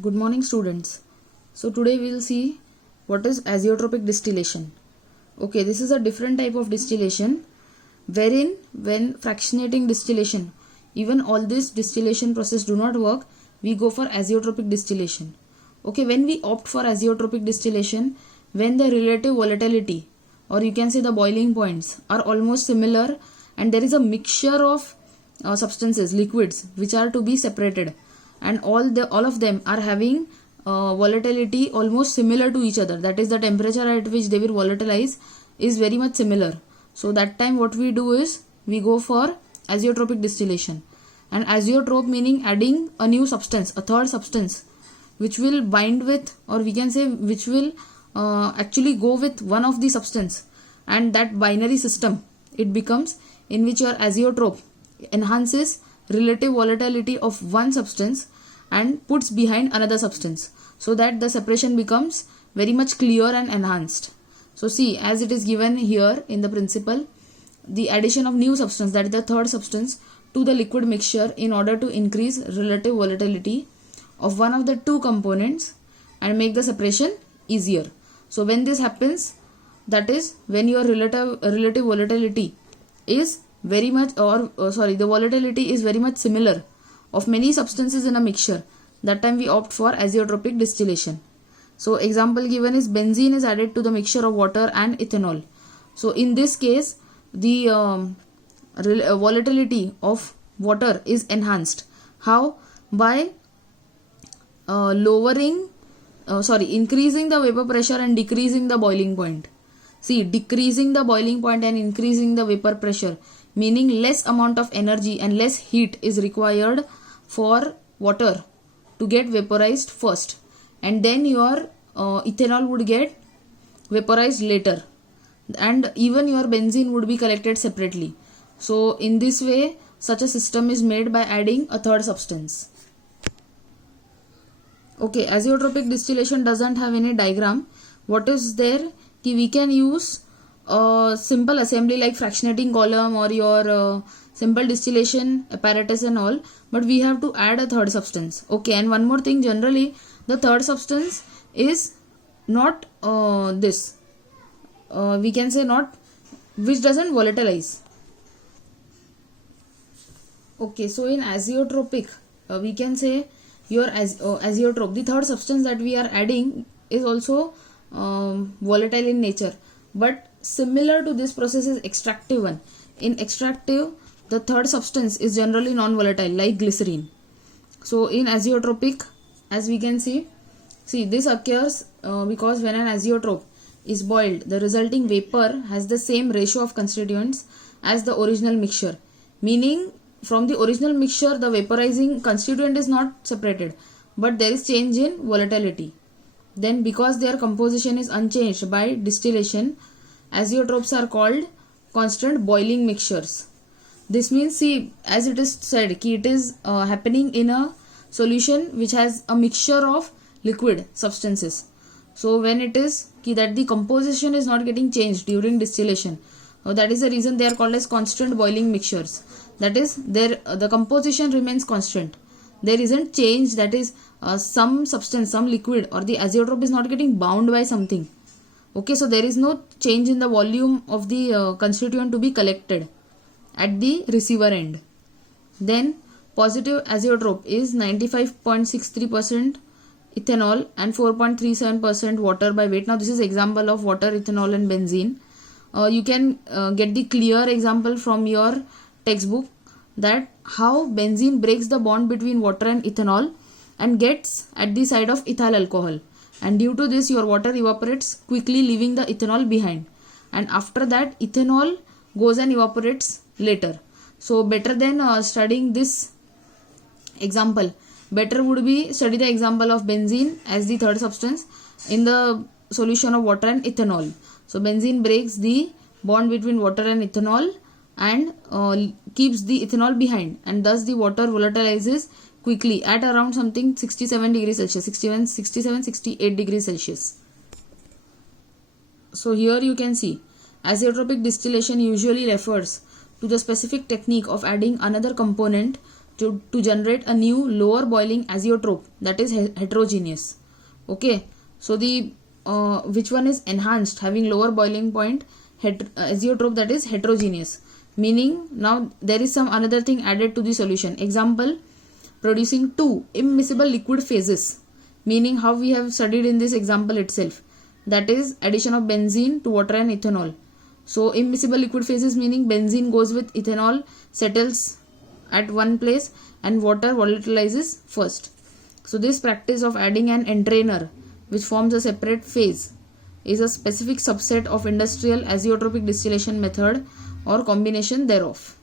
Good morning, students. So today we will see what is azeotropic distillation. Okay, this is a different type of distillation wherein when fractionating distillation, even all this distillation process do not work, we go for azeotropic distillation. Okay, when we opt for azeotropic distillation, when the relative volatility or you can say the boiling points are almost similar and there is a mixture of substances, liquids which are to be separated, and all of them are having volatility almost similar to each other, that is the temperature at which they will volatilize is very much similar. So that time what we do is we go for azeotropic distillation. And azeotrope meaning adding a new substance, a third substance which will bind with, or we can say which will actually go with one of the substance, and that binary system it becomes, in which your azeotrope enhances relative volatility of one substance and puts behind another substance, so that the separation becomes very much clear and enhanced. So see, as it is given here in the principle, the addition of new substance, that is the third substance, to the liquid mixture in order to increase relative volatility of one of the two components and make the separation easier. So when this happens, that is when your relative volatility is very much, the volatility is very much similar of many substances in a mixture, that time we opt for azeotropic distillation. So example given is benzene is added to the mixture of water and ethanol. So in this case the volatility of water is enhanced. How? By increasing the vapor pressure and decreasing the boiling point. See, decreasing the boiling point and increasing the vapor pressure, meaning less amount of energy and less heat is required for water to get vaporized first, and then your ethanol would get vaporized later, and even your benzene would be collected separately. So in this way such a system is made by adding a third substance. Okay, azeotropic distillation doesn't have any diagram. What is there? We can use a simple assembly like fractionating column or your simple distillation apparatus and all, but we have to add a third substance. Okay, and one more thing, generally the third substance is not we can say not, which doesn't volatilize. Okay, so in azeotropic we can say your azeotrope, the third substance that we are adding, is also volatile in nature, but similar to this process is extractive one. In extractive, the third substance is generally non-volatile like glycerine. So in azeotropic, as we can see this occurs because when an azeotrope is boiled, the resulting vapor has the same ratio of constituents as the original mixture, meaning from the original mixture the vaporizing constituent is not separated, but there is change in volatility. Then because their composition is unchanged by distillation, azeotropes are called constant boiling mixtures. This means, see, as it is said, it is happening in a solution which has a mixture of liquid substances. So when it is that the composition is not getting changed during distillation, that is the reason they are called as constant boiling mixtures. That is, the composition remains constant. There isn't change, that is some substance, some liquid or the azeotrope is not getting bound by something. Okay, so there is no change in the volume of the constituent to be collected at the receiver end. Then positive azeotrope is 95.63% ethanol and 4.37% water by weight. Now this is example of water, ethanol and benzene. You can get the clear example from your textbook, that how benzene breaks the bond between water and ethanol and gets at the side of ethyl alcohol, and due to this your water evaporates quickly, leaving the ethanol behind, and after that ethanol goes and evaporates later. So better than studying this example, better would be study the example of benzene as the third substance in the solution of water and ethanol. So benzene breaks the bond between water and ethanol and keeps the ethanol behind, and thus the water volatilizes quickly at around something 67 degrees Celsius, 68 degrees Celsius. So here you can see azeotropic distillation usually refers to the specific technique of adding another component to generate a new lower boiling azeotrope that is heterogeneous. Okay, so the which one is enhanced, having lower boiling point, azeotrope that is heterogeneous, meaning now there is some another thing added to the solution. Example, producing two immiscible liquid phases, meaning how we have studied in this example itself, that is addition of benzene to water and ethanol. So immiscible liquid phases meaning benzene goes with ethanol, settles at one place, and water volatilizes first. So this practice of adding an entrainer which forms a separate phase is a specific subset of industrial azeotropic distillation method or combination thereof.